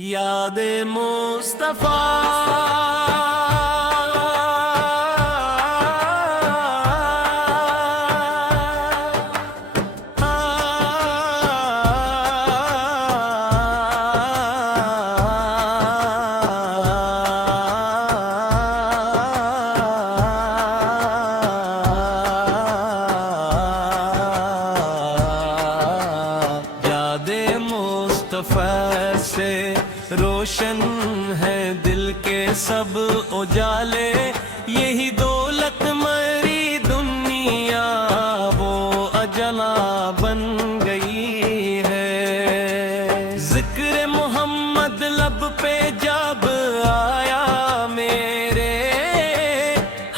یاد مصطفیٰ سے روشن ہے دل کے سب اجالے، یہی دولت مری دنیا وہ اجلا بن گئی ہے۔ ذکر محمد لب پہ جب آیا میرے،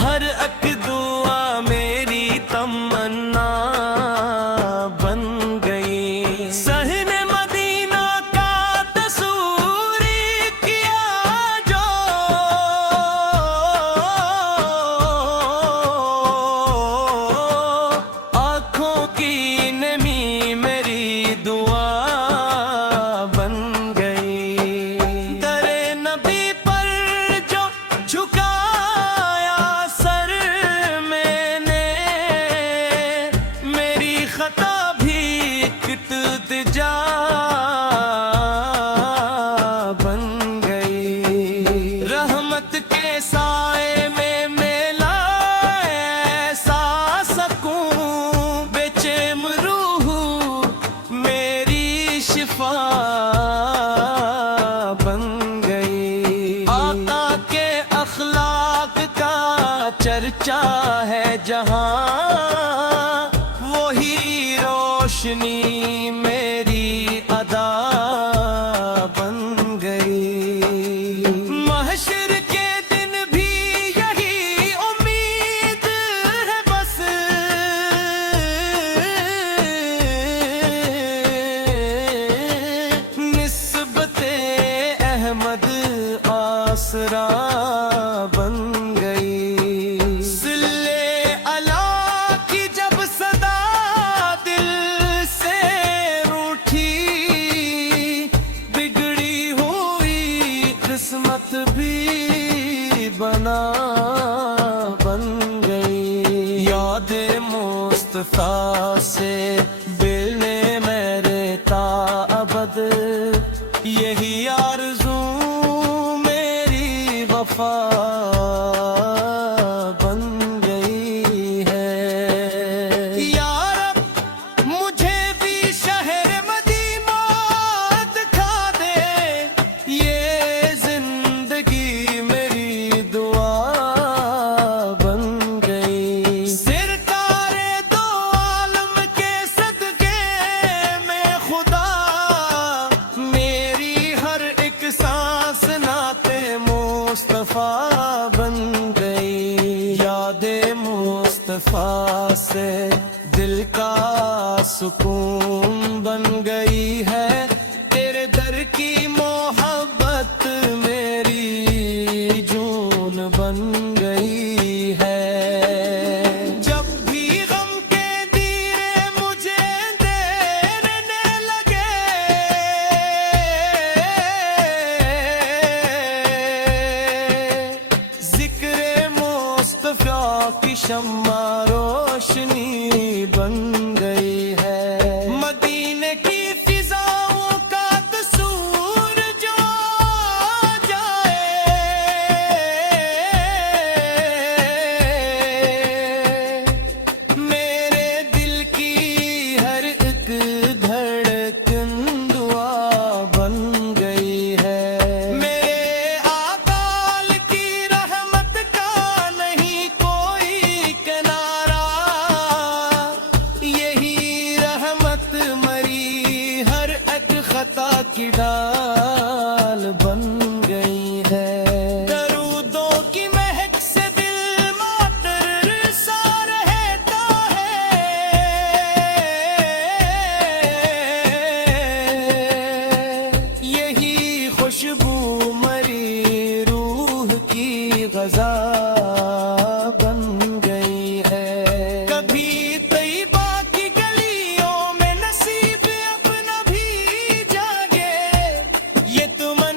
ہر ایک دعا میری تمنا بن گئی۔ رحمت کے سائے میں میلا ایسا سکون، بے چین روح میری شفا بن گئی۔ آقا کے اخلاق کا چرچا ہے جہاں، وہی روشنی میری ادا بن گئی۔ محشر کے دن بھی یہی امید ہے بس، نسبت احمد آسرا بن گئی۔ صلی اللہ کی جب صدا دل سے روٹھی، بگڑی ہوئی قسمت بھی بنا بن گئی۔ یاد مصطفیٰ سے ملنے میرے تا ابد، یہی آرزو میری وفا بن گئی ہے۔ یا رب مجھے بھی شہر مدینہ دکھا دے، یہ زندگی میری دعا بن گئی۔ سرکار دو عالم کے صدقے میں خدا، میری ہر ایک سانس نعت مصطفیٰ بن گئی۔ یاد مصطفیٰ سے دل کا سکون بن گئی ہے، تیرے در کی محبت میری جون بن گئی ہے۔ جب بھی غم کے دیرے مجھے دینے لگے، ذکر مصطفیٰ کی شمع روشنی بن گئی ہے۔ مدینے کی فضاؤں کا تصور جو آ جائے، میرے دل کی ہر ایک دھڑکن دعا بن گئی ہے۔ میرے آقال کی رحمت کا نہیں کوئی کنارہ، یہی رحمت مری ہر ایک خطا کی ڈال بن گئی ہے۔ درودوں کی مہک سے دل معطر سا رہتا ہے، یہی خوشبو مری روح کی غذا بن گئی ہے۔ کبھی طیبہ کی گلیوں میں نصیب اپنا بھی جاگے، یہ تو من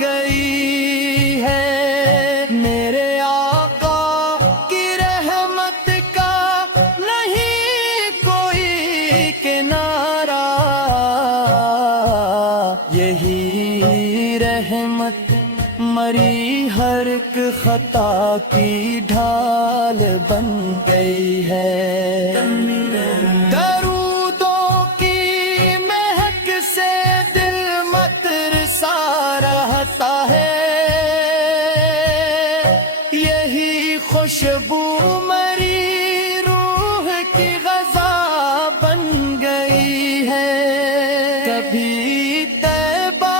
گئی ہے، میرے آقا کی رحمت کا نہیں کوئی کنارہ، یہی رحمت مری ہر ایک خطا کی ڈھال بن گئی ہے۔ درودوں کی مہک سے دل مترسا رہتا ہے، یہی خوشبو مری روح کی غذا بن گئی ہے۔ کبھی طیبہ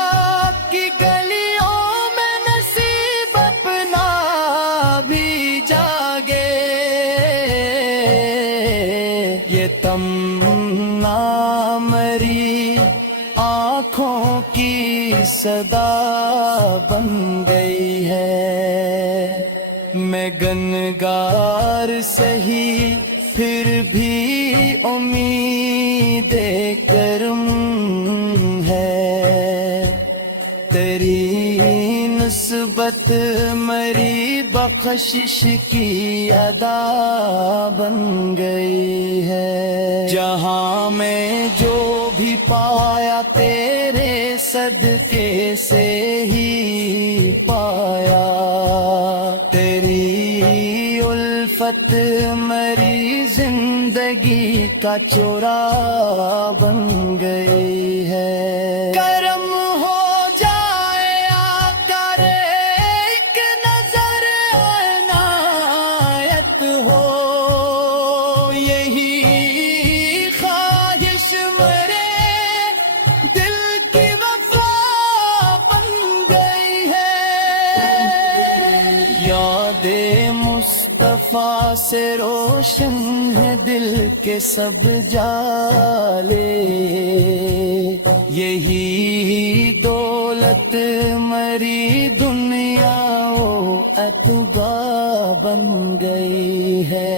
کی گلیوں میں نصیب اپنا بھی جاگے، یہ تمنا مری آنکھوں کی صدا بن گئی ہے۔ میں گنگار سہی پھر بھی امید کرم ہے، تیری نسبت مری بخشش کی ادا بن گئی ہے۔ جہاں میں جو بھی پایا تیرے صدقے سے ہی پایا، تیری الفت مری زندگی کا چورا بن گئی ہے۔ کرم ہو جائے آقا رے ایک نظر عنایت ہو، یہی خواہش مرے دل کی وفا بن گئی ہے۔ یاد مصطفیٰ سے روشن ہے دل کے سب جالے، یہی دولت مری دنیا و اتباع بن گئی ہے۔